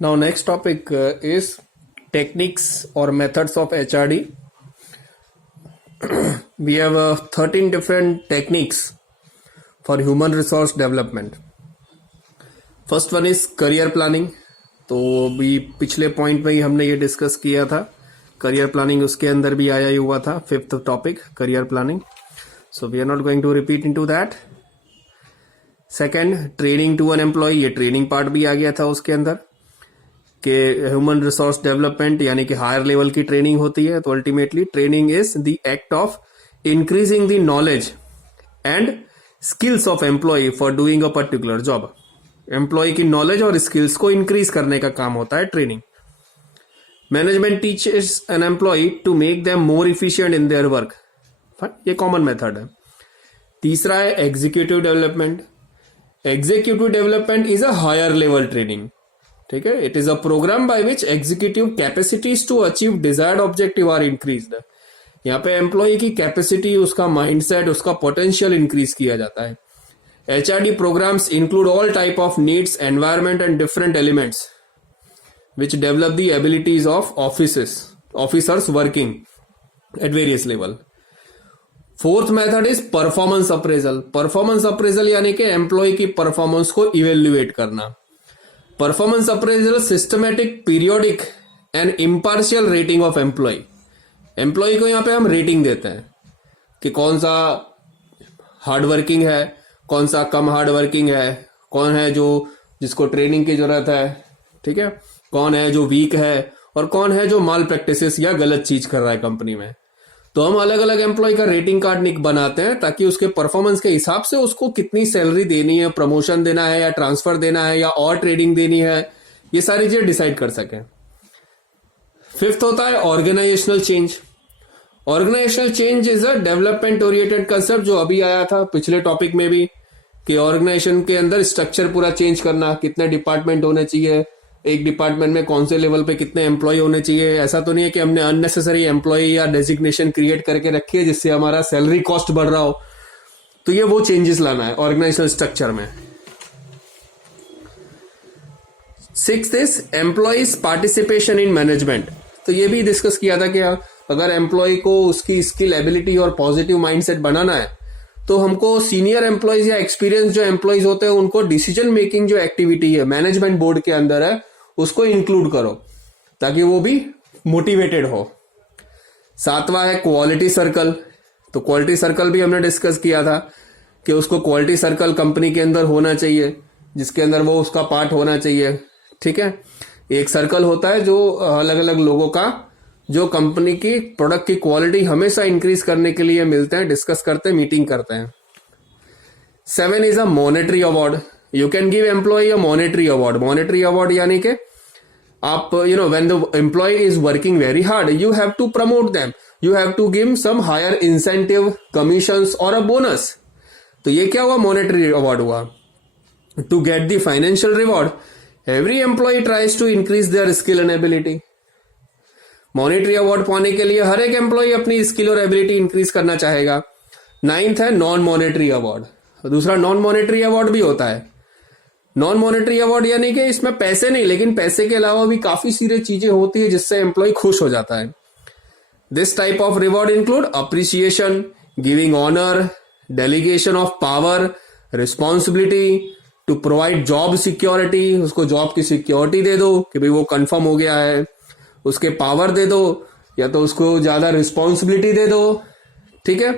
Now, next topic is techniques or methods of HRD. We have 13 different techniques for human resource development. First one is career planning. तो भी पिछले point में ही हमने ये discuss किया था. करियर प्लानिंग उसके अंदर भी आया ही हुआ था. Fifth topic career planning. So we are not going to repeat into that. Second, training to an employee. ये ट्रेनिंग पार्ट भी आ गया था उसके अंदर कि ह्यूमन रिसोर्स डेवलपमेंट यानी कि हायर लेवल की ट्रेनिंग होती है. तो ultimately training is the act of increasing the knowledge and skills of employee for doing a particular job. Employee की नॉलेज और स्किल्स को इंक्रीज करने का काम होता है training. Management teachers an employee to make them more efficient in their work. ये common method है. तीसरा है executive development. Executive development is a higher level training. ठीक है. It is a programme by which executive capacities to achieve desired objective are increased. यहाँ पे employ की capacity, उसका माइंडसेट, उसका पोटेंशियल इंक्रीज किया जाता है. HRD programs include all type of needs, environment and different elements which develop the abilities of officers working at various level. Fourth method is performance appraisal. Performance appraisal यानी कि employ की performance को evaluate करना. Performance appraisal systematic, periodic and impartial rating of employee. Employee को यहाँ पे हम rating देते हैं कि कौन सा हार्ड वर्किंग है, कौन सा कम हार्ड वर्किंग है, कौन है जो जिसको ट्रेनिंग की जरूरत है, ठीक है, कौन है जो वीक है और कौन है जो माल प्रैक्टिसेस या गलत चीज कर रहा है कंपनी में. तो हम अलग अलग एम्प्लॉय का रेटिंग कार्ड बनाते हैं ताकि उसके परफॉर्मेंस के हिसाब से उसको कितनी सैलरी देनी है, प्रमोशन देना है या ट्रांसफर देना है या और ट्रेडिंग देनी है, ये सारी चीजें डिसाइड कर सकें. फिफ्थ होता है organisational change. Organisational change is a development oriented concept जो अभी आया था पिछले टॉपिक में भी, कि ऑर्गेनाइजेशन के अंदर स्ट्रक्चर पूरा चेंज करना, कितने डिपार्टमेंट होने चाहिए, एक डिपार्टमेंट में कौन से लेवल पे कितने एम्प्लॉय होने चाहिए. ऐसा तो नहीं है कि हमने अननेसेसरी एम्प्लॉय या डेजिग्नेशन क्रिएट करके रखी है जिससे हमारा सैलरी कॉस्ट बढ़ रहा हो. तो ये वो चेंजेस लाना है ऑर्गेनाइजेशनल स्ट्रक्चर में. Sixth is employees participation in management. तो ये भी डिस्कस किया था कि अगर एम्प्लॉय को उसकी स्किल, एबिलिटी और पॉजिटिव माइंडसेट बनाना है तो हमको सीनियर एम्प्लॉयज या एक्सपीरियंस जो एम्प्लॉयज होते हैं उनको डिसीजन मेकिंग जो एक्टिविटी है मैनेजमेंट बोर्ड के अंदर है उसको इंक्लूड करो ताकि वो भी मोटिवेटेड हो. सातवां है क्वालिटी सर्कल. तो क्वालिटी सर्कल भी हमने डिस्कस किया था कि उसको क्वालिटी सर्कल कंपनी के अंदर होना चाहिए जिसके अंदर वो उसका पार्ट होना चाहिए. ठीक है. एक सर्कल होता है जो अलग अलग लोगों का जो कंपनी की प्रोडक्ट की क्वालिटी हमेशा इंक्रीज करने के लिए मिलते हैं, डिस्कस करते हैं, मीटिंग करते हैं. 7 is a monetary award. You can give employee a monetary award. Monetary award यानी कि आप when the employee is working very hard you have to promote them, you have to give some higher incentive, commissions और a bonus. तो ये क्या हुआ? Monetary award हुआ. To get the financial reward every employee tries to increase their skill and ability. Monetary award पाने के लिए हर एक एम्प्लॉय अपनी स्किल और एबिलिटी इंक्रीज करना चाहेगा. 9th है नॉन मॉनेटरी अवार्ड. दूसरा नॉन मॉनेटरी अवार्ड भी होता है. नॉन मॉनेटरी अवार्ड यानी कि इसमें पैसे नहीं, लेकिन पैसे के अलावा भी काफी सारी चीजें होती है जिससे एम्प्लॉय खुश हो जाता है. This type of reward include appreciation, giving honour, delegation of power, responsibility to provide job security. उसको जॉब की सिक्योरिटी दे दो कि भाई वो कंफर्म हो गया है, उसके पावर दे दो या तो उसको ज्यादा रिस्पॉन्सिबिलिटी दे दो. ठीक है.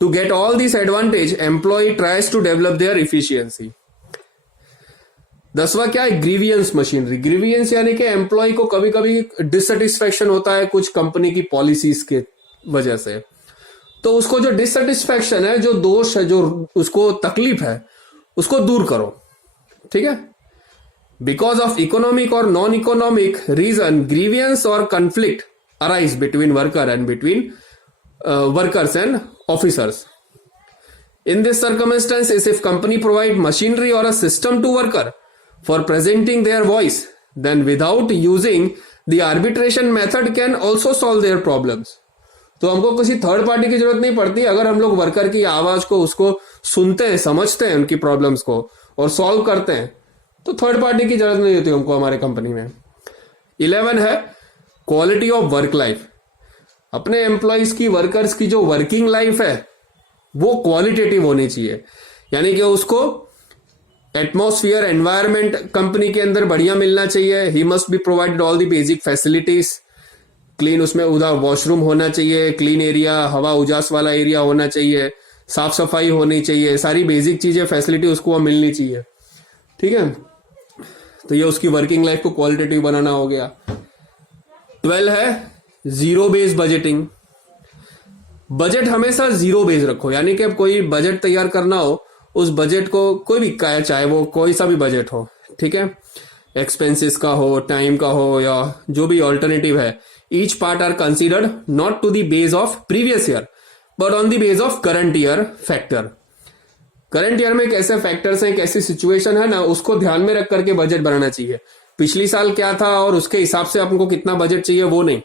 To get all this advantage employ tries to develop their efficiency. 10वां क्या है? Grievance machinery. ग्रीवियंस यानी कि एम्प्लॉय को कभी कभी डिससेटिस्फैक्शन होता है कुछ कंपनी की पॉलिसीज के वजह से. तो उसको जो डिससेटिस्फैक्शन है, जो दोष है, जो उसको तकलीफ है, उसको दूर करो. ठीक है. Because of economic or non-economic reason, grievance or conflict arise between workers and officers. In this circumstances, if company provide machinery or a system to worker for presenting their voice, then without using the arbitration method can also solve their problems. तो हमको किसी third party की जरूरत नहीं पड़ती अगर हम लोग वर्कर की आवाज को, उसको सुनते हैं, समझते हैं उनकी प्रॉब्लम्स को और सॉल्व करते हैं तो थर्ड पार्टी की जरूरत नहीं होती हमको हमारे कंपनी में। 11 है क्वालिटी ऑफ वर्क लाइफ। अपने एम्प्लॉयज की, वर्कर्स की जो वर्किंग लाइफ है वो क्वालिटेटिव होनी चाहिए, यानी कि उसको एटमॉस्फियर, एनवायरमेंट कंपनी के अंदर बढ़िया मिलना चाहिए। He must be provided all the basic facilities, clean, उसमें उधर वॉशरूम होना चाहिए, क्लीन एरिया, हवा उजास वाला एरिया होना चाहिए, साफ सफाई होनी चाहिए, सारी बेसिक चीजें, फैसिलिटी उसको वहां मिलनी चाहिए। ठीक है, तो ये उसकी वर्किंग लाइफ को क्वालिटेटिव बनाना हो गया। 12 है जीरो बेस बजटिंग। बजट हमेशा जीरो बेस रखो, यानी कि अब कोई बजट तैयार करना हो, उस बजट को कोई भी का, चाहे वो कोई सा भी बजट हो, ठीक है, एक्सपेंसेस का हो, टाइम का हो, या जो भी ऑल्टरनेटिव है, each part are considered not to the base of previous year but on the base of current year factor. Current year में कैसे फैक्टर्स हैं, कैसी सिचुएशन है ना, उसको ध्यान में रख करके बजट बनाना चाहिए। पिछली साल क्या था और उसके हिसाब से आपको कितना बजट चाहिए वो नहीं।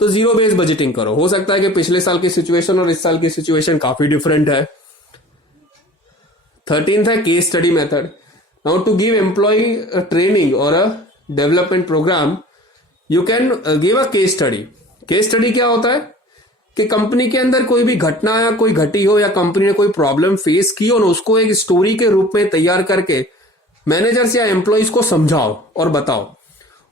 तो जीरो बेस बजटिंग करो। हो सकता है कि पिछले साल की सिचुएशन और इस साल की सिचुएशन काफी डिफरेंट है। 13th है case study method. Now to give employ training और a development program you can give a case study. Case study क्या होता है कि कंपनी के अंदर कोई भी घटना या कोई घटी हो, या कंपनी ने कोई प्रॉब्लम फेस की हो ना, उसको एक स्टोरी के रूप में तैयार करके मैनेजर्स या एम्प्लॉयज को समझाओ और बताओ,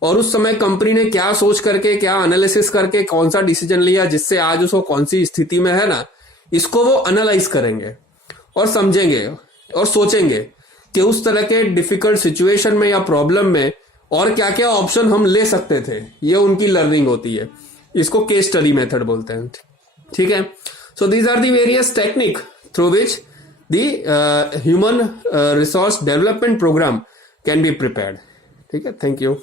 और उस समय कंपनी ने क्या सोच करके, क्या एनालिसिस करके कौन सा डिसीजन लिया जिससे आज उसको कौन सी स्थिति में है ना, इसको वो एनालाइज करेंगे और समझेंगे और सोचेंगे कि उस तरह के डिफिकल्ट सिचुएशन में या प्रॉब्लम में और क्या क्या ऑप्शन हम ले सकते थे। ये उनकी लर्निंग होती है, इसको केस स्टडी मेथड बोलते हैं। ठीक है, so these are the various technique through which the human resource development programme can be prepared. ठीक है, थैंक यू।